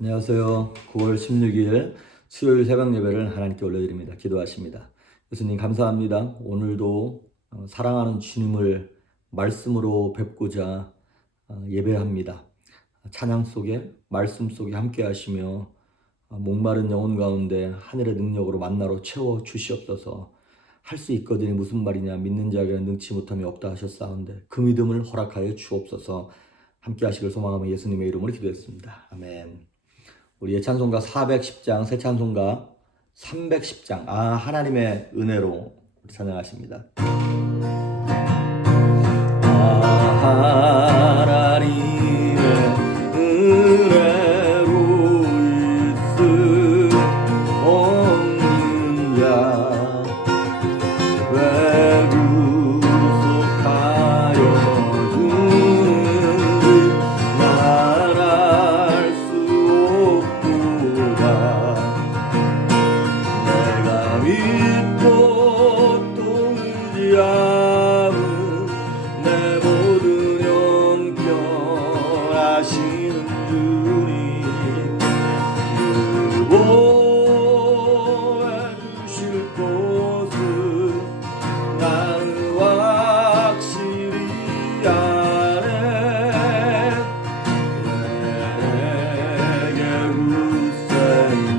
안녕하세요. 9월 16일 수요일 새벽 예배를 하나님께 올려드립니다. 기도하십니다. 예수님 감사합니다. 오늘도 사랑하는 주님을 말씀으로 뵙고자 예배합니다. 찬양 속에 말씀 속에 함께 하시며 목마른 영혼 가운데 하늘의 능력으로 만나로 채워 주시옵소서. 할 수 있거든요. 무슨 말이냐. 믿는 자에게는 능치 못함이 없다 하셨사온데 그 믿음을 허락하여 주옵소서. 함께 하시길 소망하며 예수님의 이름으로 기도했습니다. 아멘. 우리의 찬송가 410장, 새 찬송가 310장, 하나님의 은혜로 찬양하십니다. 하나님의 은혜로 있음 없는 자 왜 구속하여 주는지 말할 수 없도다. 내가 믿고 또 의지함은 내 모든 형편 아시는 주님 보호해 주실 곳은 나는 확실히 아네. 내게 굳센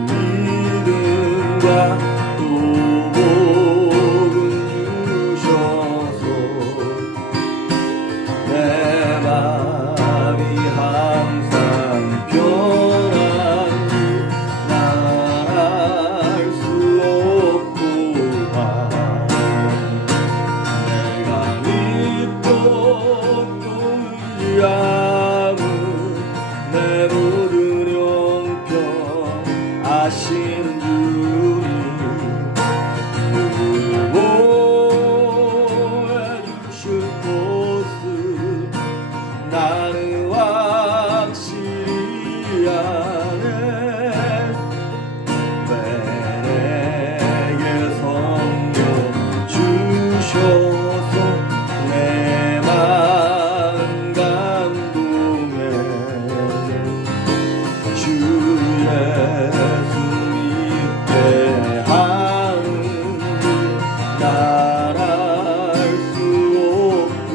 믿음과 또 복은 주셔서 내 맘이 항상 편안히 말할 수 없도다. 내가 믿고 또 의지함은 내 모든 형편 아시는 주님 보호해 주실 곳은 나는 확실히 아네. 왜 내게 성령 주셔서 내 마음 감동해 주 예수 믿게 하는지 말할 수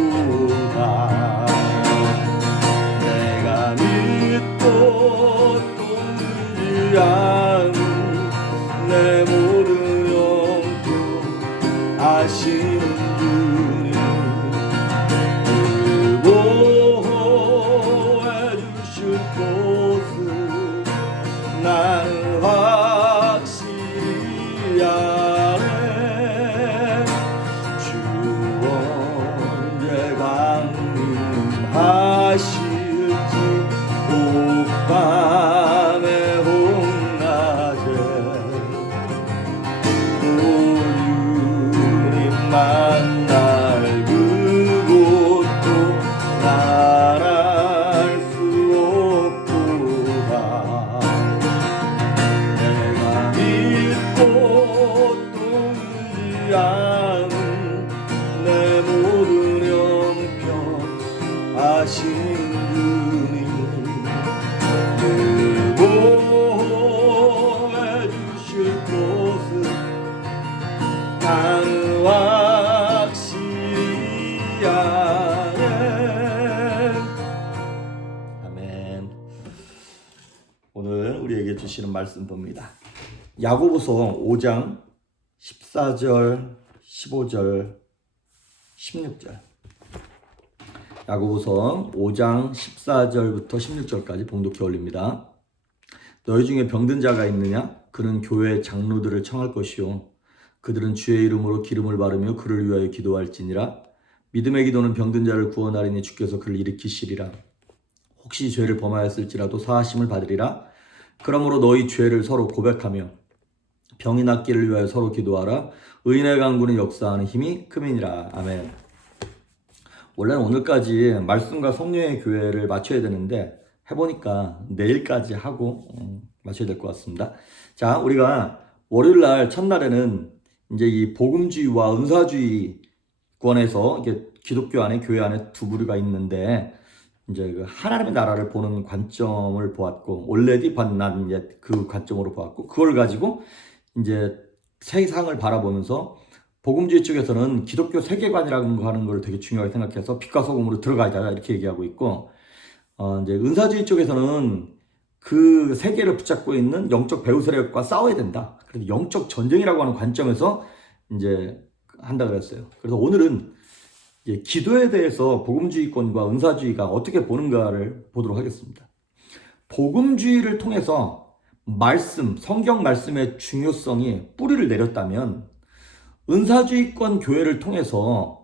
없도다. 내가 믿고 또 의지하는 내 모든 형편 아시는 주님 보호해 주실 곳은 나는 확실히 아네. 주 언제 강림하실지 옥밤의 홍낮에 주님 만날 그곳도 말할 수 없도다. 내가 믿고 또 의지하는 내 모든 형편 아시는 주님 보호해 주실 곳은 나는 확실히 아네. 아멘. 오늘 우리에게 주시는 말씀 봅니다. 야고보서 5장 14절, 15절, 16절. 야고보서 5장 14절부터 16절까지 봉독해 올립니다. 너희 중에 병든 자가 있느냐? 그는 교회 장로들을 청할 것이요 그들은 주의 이름으로 기름을 바르며 그를 위하여 기도할지니라. 믿음의 기도는 병든 자를 구원하리니 주께서 그를 일으키시리라. 혹시 죄를 범하였을지라도 사하심을 받으리라. 그러므로 너희 죄를 서로 고백하며 병이 낫기를 위하여 서로 기도하라. 의인의 강구는 역사하는 힘이 큼이니라. 아멘. 원래는 오늘까지 말씀과 성령의 교회를 마쳐야 되는데 해보니까 내일까지 하고 마쳐야 될 것 같습니다. 자, 우리가 월요일날 첫날에는 이제 이 복음주의와 은사주의권에서 이게 기독교 안에 교회 안에 두 부류가 있는데 이제 그 하나님의 나라를 보는 관점을 보았고, 올레디 반난 옛 그 관점으로 보았고, 그걸 가지고 이제 세상을 바라보면서 복음주의 쪽에서는 기독교 세계관이라는 거 하는 걸 되게 중요하게 생각해서 빛과 소금으로 들어가자 이렇게 얘기하고 있고, 이제 은사주의 쪽에서는 그 세계를 붙잡고 있는 영적 배후 세력과 싸워야 된다. 그래서 영적 전쟁이라고 하는 관점에서 이제 한다 그랬어요. 그래서 오늘은 기도에 대해서 복음주의권과 은사주의가 어떻게 보는가를 보도록 하겠습니다. 복음주의를 통해서 말씀, 성경 말씀의 중요성이 뿌리를 내렸다면 은사주의권 교회를 통해서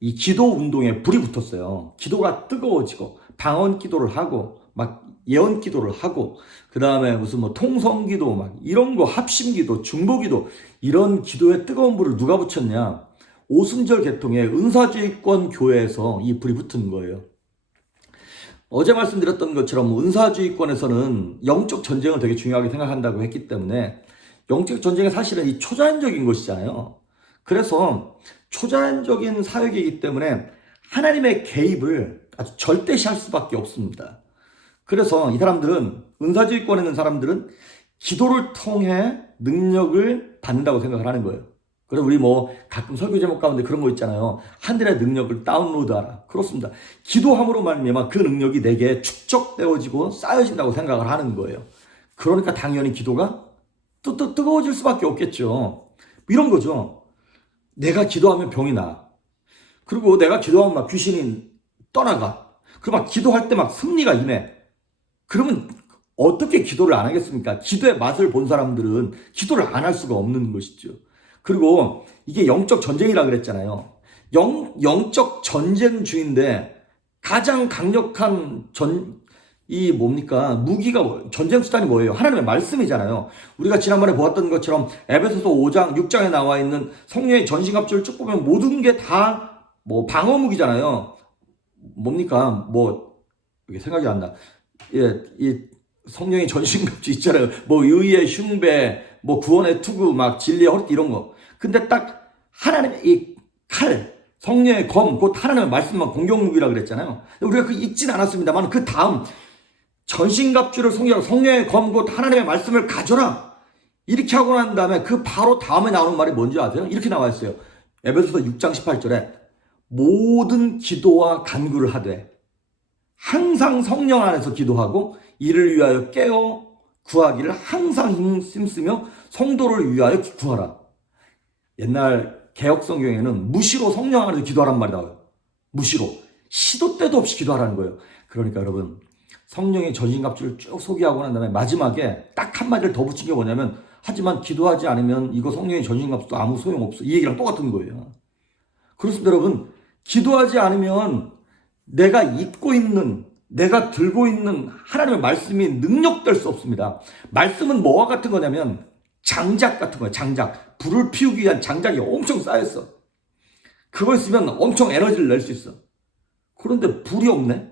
이 기도 운동에 불이 붙었어요. 기도가 뜨거워지고 방언 기도를 하고 막 예언 기도를 하고 그 다음에 무슨 뭐 통성 기도 막 이런 거 합심 기도, 중보 기도 이런 기도에 뜨거운 불을 누가 붙였냐? 오순절 계통의 은사주의권 교회에서 이 불이 붙은 거예요. 어제 말씀드렸던 것처럼 은사주의권에서는 영적 전쟁을 되게 중요하게 생각한다고 했기 때문에 영적 전쟁은 사실은 이 초자연적인 것이잖아요. 그래서 초자연적인 사역이기 때문에 하나님의 개입을 아주 절대시할 수밖에 없습니다. 그래서 이 사람들은, 은사주의권에 있는 사람들은 기도를 통해 능력을 받는다고 생각을 하는 거예요. 그래서 우리 뭐 가끔 설교 제목 가운데 그런 거 있잖아요. 하늘의 능력을 다운로드하라. 그렇습니다. 기도함으로 말미암아 그 능력이 내게 축적되어지고 쌓여진다고 생각을 하는 거예요. 그러니까 당연히 기도가 또 뜨거워질 수밖에 없겠죠. 이런 거죠. 내가 기도하면 병이 나. 그리고 내가 기도하면 막 귀신이 떠나가. 그리고 막 기도할 때 막 승리가 임해. 그러면 어떻게 기도를 안 하겠습니까? 기도의 맛을 본 사람들은 기도를 안 할 수가 없는 것이죠. 그리고 이게 영적 전쟁이라 그랬잖아요. 영적 전쟁주의인데 가장 강력한 무기가 전쟁 수단이 뭐예요? 하나님의 말씀이잖아요. 우리가 지난번에 보았던 것처럼 에베소서 5장, 6장에 나와 있는 성령의 전신갑주를 쭉 보면 모든 게 다 뭐 방어 무기잖아요. 뭡니까? 이게 생각이 안 나. 이 성령의 전신갑주 있잖아요. 의의 흉배, 구원의 투구, 막 진리의 허리띠 이런 거. 근데 딱 하나님의 이 칼, 성령의 검, 곧 하나님의 말씀만 공격무기라 그랬잖아요. 우리가 그 읽진 않았습니다만 그 다음 전신갑주를 성령의 검, 곧 하나님의 말씀을 가져라. 이렇게 하고 난 다음에 그 바로 다음에 나오는 말이 뭔지 아세요? 이렇게 나와 있어요. 에베소서 6장 18절에 모든 기도와 간구를 하되 항상 성령 안에서 기도하고 이를 위하여 깨어 구하기를 항상 힘쓰며 성도를 위하여 구하라. 옛날 개혁성경에는 무시로 성령 안에서 기도하란 말이 나와요. 무시로. 시도 때도 없이 기도하라는 거예요. 그러니까 여러분, 성령의 전신갑주를 쭉 소개하고 난 다음에 마지막에 딱 한마디를 더 붙인 게 뭐냐면 하지만 기도하지 않으면 이거 성령의 전신갑주도 아무 소용없어. 이 얘기랑 똑같은 거예요. 그렇습니다 여러분. 기도하지 않으면 내가 입고 있는, 내가 들고 있는 하나님의 말씀이 능력될 수 없습니다. 말씀은 뭐와 같은 거냐면 장작 같은 거예요. 장작. 불을 피우기 위한 장작이 엄청 쌓였어. 그걸 쓰면 엄청 에너지를 낼 수 있어. 그런데 불이 없네?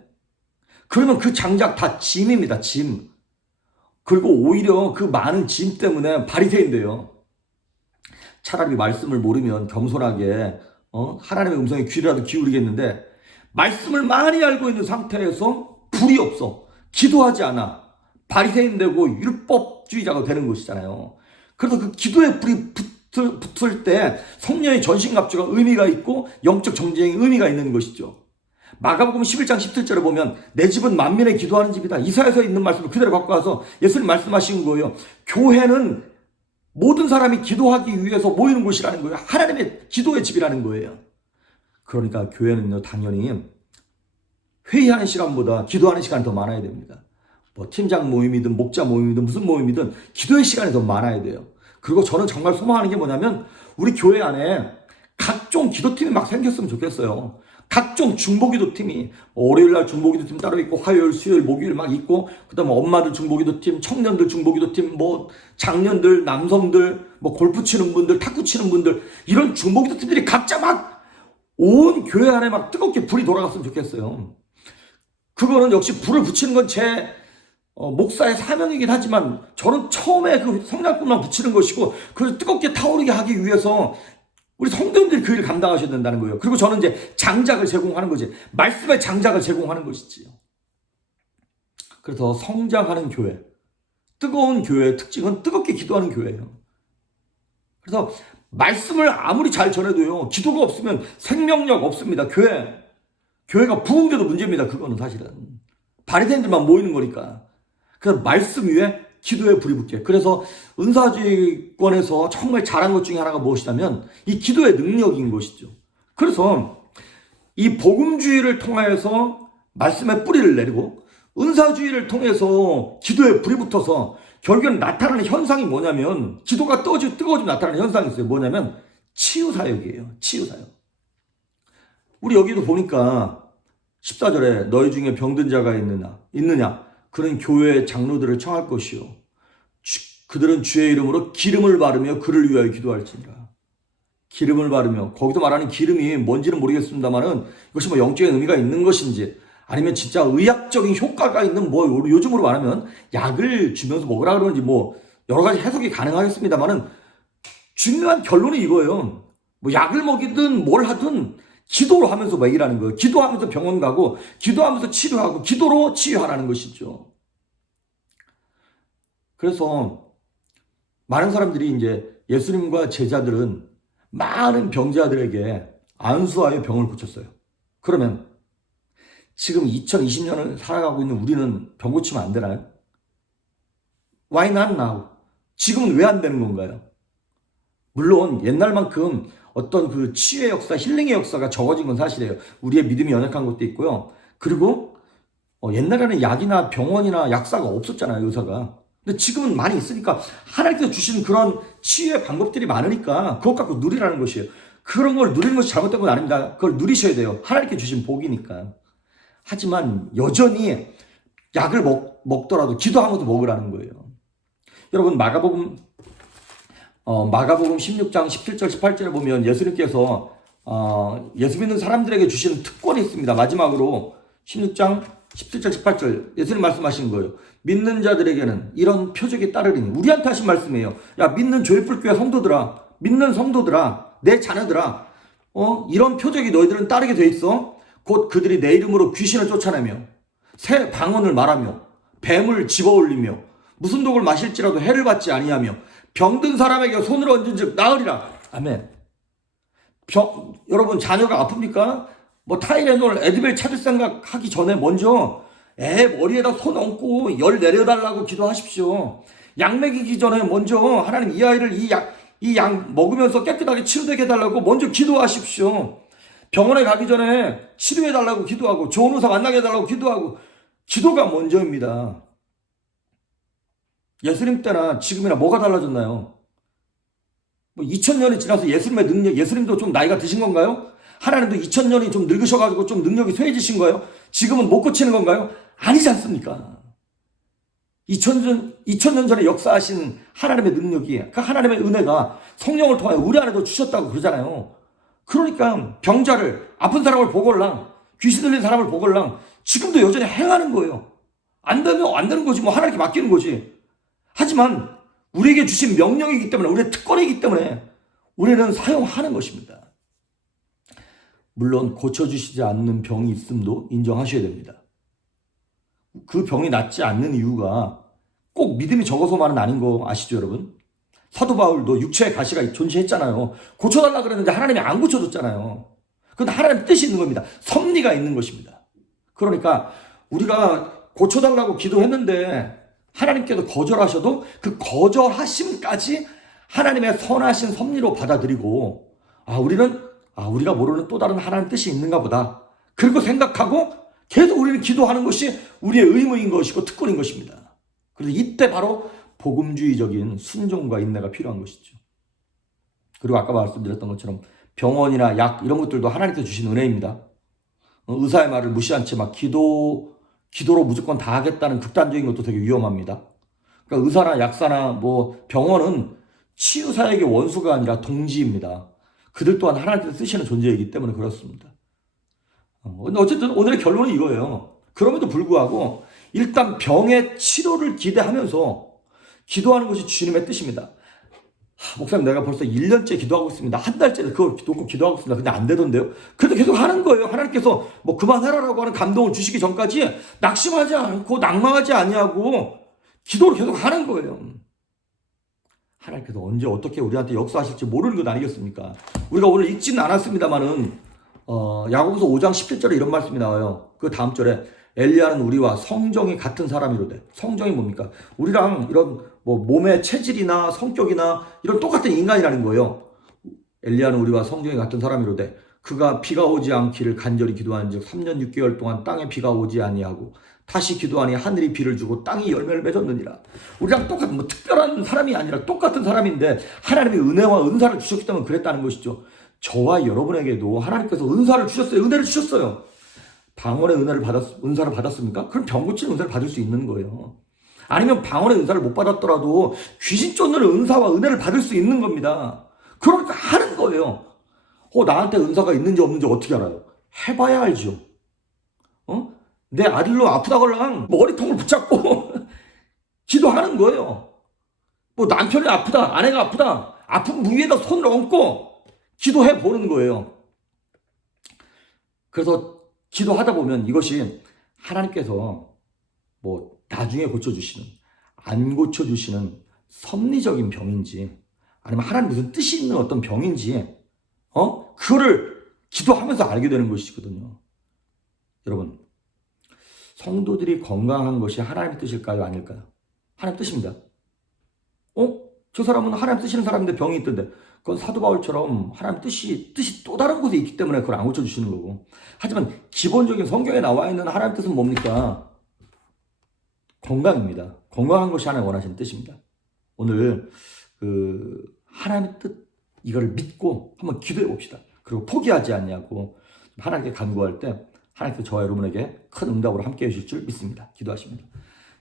그러면 그 장작 다 짐입니다. 짐. 그리고 오히려 그 많은 짐 때문에 바리새인데요. 차라리 말씀을 모르면 겸손하게 하나님의 음성에 귀라도 기울이겠는데 말씀을 많이 알고 있는 상태에서 불이 없어. 기도하지 않아. 바리새인 되고 율법주의자가 되는 것이잖아요. 그래서 그 기도에 불이 붙을 때 성령의 전신갑주가 의미가 있고 영적 전쟁의 의미가 있는 것이죠. 마가복음 11장 17절에 보면 내 집은 만민의 기도하는 집이다. 이사야서 있는 말씀을 그대로 갖고 와서 예수님 말씀하신 거예요. 교회는 모든 사람이 기도하기 위해서 모이는 곳이라는 거예요. 하나님의 기도의 집이라는 거예요. 그러니까 교회는요, 당연히 회의하는 시간보다 기도하는 시간이 더 많아야 됩니다. 팀장 모임이든 목자 모임이든 무슨 모임이든 기도의 시간이 더 많아야 돼요. 그리고 저는 정말 소망하는 게 뭐냐면 우리 교회 안에 각종 기도팀이 막 생겼으면 좋겠어요. 각종 중보기도팀이 월요일날 중보기도팀 따로 있고 화요일, 수요일, 목요일 막 있고 그다음에 엄마들 중보기도팀, 청년들 중보기도팀, 장년들, 남성들, 골프 치는 분들, 탁구 치는 분들 이런 중보기도팀들이 각자 막 온 교회 안에 막 뜨겁게 불이 돌아갔으면 좋겠어요. 그거는 역시 불을 붙이는 건 제 목사의 사명이긴 하지만 저는 처음에 그 성냥불만 붙이는 것이고 그걸 뜨겁게 타오르게 하기 위해서 우리 성도님들이 그 일을 감당하셔야 된다는 거예요. 그리고 저는 이제 장작을 제공하는 거지. 말씀의 장작을 제공하는 것이지요. 그래서 성장하는 교회, 뜨거운 교회의 특징은 뜨겁게 기도하는 교회예요. 그래서 말씀을 아무리 잘 전해도요, 기도가 없으면 생명력 없습니다. 교회가 부흥돼도 문제입니다. 그거는 사실은 바리새인들만 모이는 거니까. 그래서 말씀 위에 기도에 불이 붙게. 그래서 은사주의권에서 정말 잘한 것 중에 하나가 무엇이냐면 이 기도의 능력인 것이죠. 그래서 이 복음주의를 통하여서 말씀의 뿌리를 내리고 은사주의를 통해서 기도에 불이 붙어서 결국엔 나타나는 현상이 뭐냐면, 기도가 뜨거워지면 나타나는 현상이 있어요. 뭐냐면 치유사역이에요. 치유사역. 우리 여기도 보니까 14절에 너희 중에 병든 자가 있느냐? 그는 교회의 장로들을 청할 것이요. 그들은 주의 이름으로 기름을 바르며 그를 위하여 기도할지니라. 기름을 바르며, 거기서 말하는 기름이 뭔지는 모르겠습니다만은 이것이 뭐 영적인 의미가 있는 것인지 아니면 진짜 의학적인 효과가 있는 뭐 요즘으로 말하면 약을 주면서 먹으라 그러는지 뭐 여러 가지 해석이 가능하겠습니다만은 중요한 결론은 이거예요. 뭐 약을 먹이든 뭘 하든 기도로 하면서 먹이라는 거예요. 기도하면서 병원 가고 기도하면서 치료하고 기도로 치유하라는 것이죠. 그래서 많은 사람들이 이제 예수님과 제자들은 많은 병자들에게 안수하여 병을 고쳤어요. 그러면 지금 2020년을 살아가고 있는 우리는 병 고치면 안 되나요? Why not now? 지금은 왜 안 되는 건가요? 물론 옛날만큼 어떤 그 치유의 역사, 힐링의 역사가 적어진 건 사실이에요. 우리의 믿음이 연약한 것도 있고요. 그리고 옛날에는 약이나 병원이나 약사가 없었잖아요, 의사가. 근데 지금은 많이 있으니까 하나님께서 주시는 그런 치유의 방법들이 많으니까 그것 갖고 누리라는 것이에요. 그런 걸 누리는 것이 잘못된 건 아닙니다. 그걸 누리셔야 돼요. 하나님께 주신 복이니까. 하지만 여전히 약을 먹더라도 기도하면서 먹으라는 거예요. 여러분 마가복음 16장 17절 18절에 보면 예수님께서 예수 믿는 사람들에게 주시는 특권이 있습니다. 마지막으로 16장 17절 18절 예수님 말씀하시는 거예요. 믿는 자들에게는 이런 표적이 따르리니, 우리한테 하신 말씀이에요. 야, 믿는 조이풀교회 성도들아, 믿는 성도들아, 내 자녀들아, 이런 표적이 너희들은 따르게 돼 있어. 곧 그들이 내 이름으로 귀신을 쫓아내며 새 방언을 말하며 뱀을 집어올리며 무슨 독을 마실지라도 해를 받지 아니하며 병든 사람에게 손을 얹은 즉 나으리라. 아멘. 여러분 자녀가 아픕니까? 뭐 타이레놀, 에드벨 찾을 생각하기 전에 먼저 애 머리에다 손 얹고 열 내려달라고 기도하십시오. 약 먹이기 전에 먼저 하나님 이 아이를 이 약 먹으면서 깨끗하게 치료되게 해달라고 먼저 기도하십시오. 병원에 가기 전에 치료해달라고 기도하고 좋은 의사 만나게 해달라고 기도하고, 기도가 먼저입니다. 예수님 때나 지금이나 뭐가 달라졌나요? 뭐 2000년이 지나서 예수님의 능력, 예수님도 좀 나이가 드신 건가요? 하나님도 2000년이 좀 늙으셔가지고 좀 능력이 쇠해지신 거예요? 지금은 못 고치는 건가요? 아니지 않습니까? 2000년 전에 역사하신 하나님의 능력이, 그 하나님의 은혜가 성령을 통하여 우리 안에도 주셨다고 그러잖아요. 그러니까 병자를, 아픈 사람을 보걸랑, 귀신 들린 사람을 보걸랑 지금도 여전히 행하는 거예요. 안 되면 안 되는 거지, 뭐 하나님께 맡기는 거지. 하지만 우리에게 주신 명령이기 때문에, 우리의 특권이기 때문에 우리는 사용하는 것입니다. 물론 고쳐주시지 않는 병이 있음도 인정하셔야 됩니다. 그 병이 낫지 않는 이유가 꼭 믿음이 적어서만은 아닌 거 아시죠, 여러분? 사도 바울도 육체의 가시가 존재했잖아요. 고쳐달라 그랬는데 하나님이 안 고쳐줬잖아요. 그건 하나님의 뜻이 있는 겁니다. 섭리가 있는 것입니다. 그러니까 우리가 고쳐달라고 기도했는데 하나님께서 거절하셔도 그 거절하심까지 하나님의 선하신 섭리로 받아들이고, 우리가 모르는 또 다른 하나님 뜻이 있는가 보다, 그리고 생각하고 계속 우리는 기도하는 것이 우리의 의무인 것이고 특권인 것입니다. 그래서 이때 바로 복음주의적인 순종과 인내가 필요한 것이죠. 그리고 아까 말씀드렸던 것처럼 병원이나 약 이런 것들도 하나님께서 주신 은혜입니다. 의사의 말을 무시한 채 막 기도로 무조건 다 하겠다는 극단적인 것도 되게 위험합니다. 그러니까 의사나 약사나 뭐 병원은 치유사역의 원수가 아니라 동지입니다. 그들 또한 하나님께서 쓰시는 존재이기 때문에 그렇습니다. 어쨌든 오늘의 결론은 이거예요. 그럼에도 불구하고 일단 병의 치료를 기대하면서 기도하는 것이 주님의 뜻입니다. 목사님 내가 벌써 1년째 기도하고 있습니다. 한 달째 그거 놓고 기도하고 있습니다. 근데 안 되던데요? 그래도 계속 하는 거예요. 하나님께서 뭐 그만해라라고 하는 감동을 주시기 전까지 낙심하지 않고 낙망하지 아니하고 기도를 계속 하는 거예요. 하나님께서 언제 어떻게 우리한테 역사하실지 모르는 것 아니겠습니까? 우리가 오늘 읽지는 않았습니다만은 야고보서 5장 17절에 이런 말씀이 나와요. 그 다음 절에 엘리야는 우리와 성정이 같은 사람이로되. 성정이 뭡니까? 우리랑 이런 뭐 몸의 체질이나 성격이나 이런 똑같은 인간이라는 거예요. 엘리야는 우리와 성정이 같은 사람이로되 그가 비가 오지 않기를 간절히 기도하는즉 3년 6개월 동안 땅에 비가 오지 아니하고 다시 기도하니 하늘이 비를 주고 땅이 열매를 맺었느니라. 우리랑 똑같은 뭐 특별한 사람이 아니라 똑같은 사람인데 하나님이 은혜와 은사를 주셨기 때문에 그랬다는 것이죠. 저와 여러분에게도 하나님께서 은사를 주셨어요. 은혜를 주셨어요. 방언의 은사를 받았습니까? 그럼 병 고치는 은사를 받을 수 있는 거예요. 아니면 방언의 은사를 못 받았더라도 귀신 쫓는 은사와 은혜를 받을 수 있는 겁니다. 그러니까 하는 거예요. 나한테 은사가 있는지 없는지 어떻게 알아요? 해봐야 알죠. 내 아들로 아프다 걸랑 머리통을 붙잡고 기도하는 거예요. 뭐 남편이 아프다, 아내가 아프다, 아픈 부위에다 손을 얹고 기도해 보는 거예요. 그래서 기도하다 보면 이것이 하나님께서 뭐 나중에 고쳐주시는, 안 고쳐주시는 섭리적인 병인지 아니면 하나님 무슨 뜻이 있는 어떤 병인지 그거를 기도하면서 알게 되는 것이거든요. 여러분, 성도들이 건강한 것이 하나님의 뜻일까요? 아닐까요? 하나님 뜻입니다. 저 사람은 하나님 뜻이는 사람인데 병이 있던데 그건 사도 바울처럼 하나님 뜻이 또 다른 곳에 있기 때문에 그걸 안 고쳐주시는 거고. 하지만 기본적인 성경에 나와 있는 하나님 뜻은 뭡니까? 건강입니다. 건강한 것이 하나님 원하시는 뜻입니다. 오늘 하나님의 뜻 이거를 믿고 한번 기도해 봅시다. 그리고 포기하지 않냐고 하나님께 간구할 때 하나님께서 저와 여러분에게 큰 응답으로 함께해 주실 줄 믿습니다. 기도하십니다.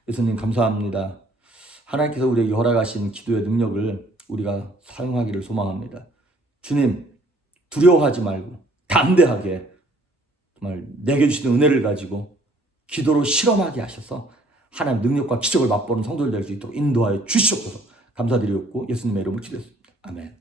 예수님 감사합니다. 하나님께서 우리에게 허락하신 기도의 능력을 우리가 사용하기를 소망합니다. 주님, 두려워하지 말고 담대하게 정말 내게 주시는 은혜를 가지고 기도로 실험하게 하셔서 하나님 능력과 기적을 맛보는 성도들 될 수 있도록 인도하여 주시옵소서. 감사드리옵고 예수님의 이름으로 기도했습니다. 아멘.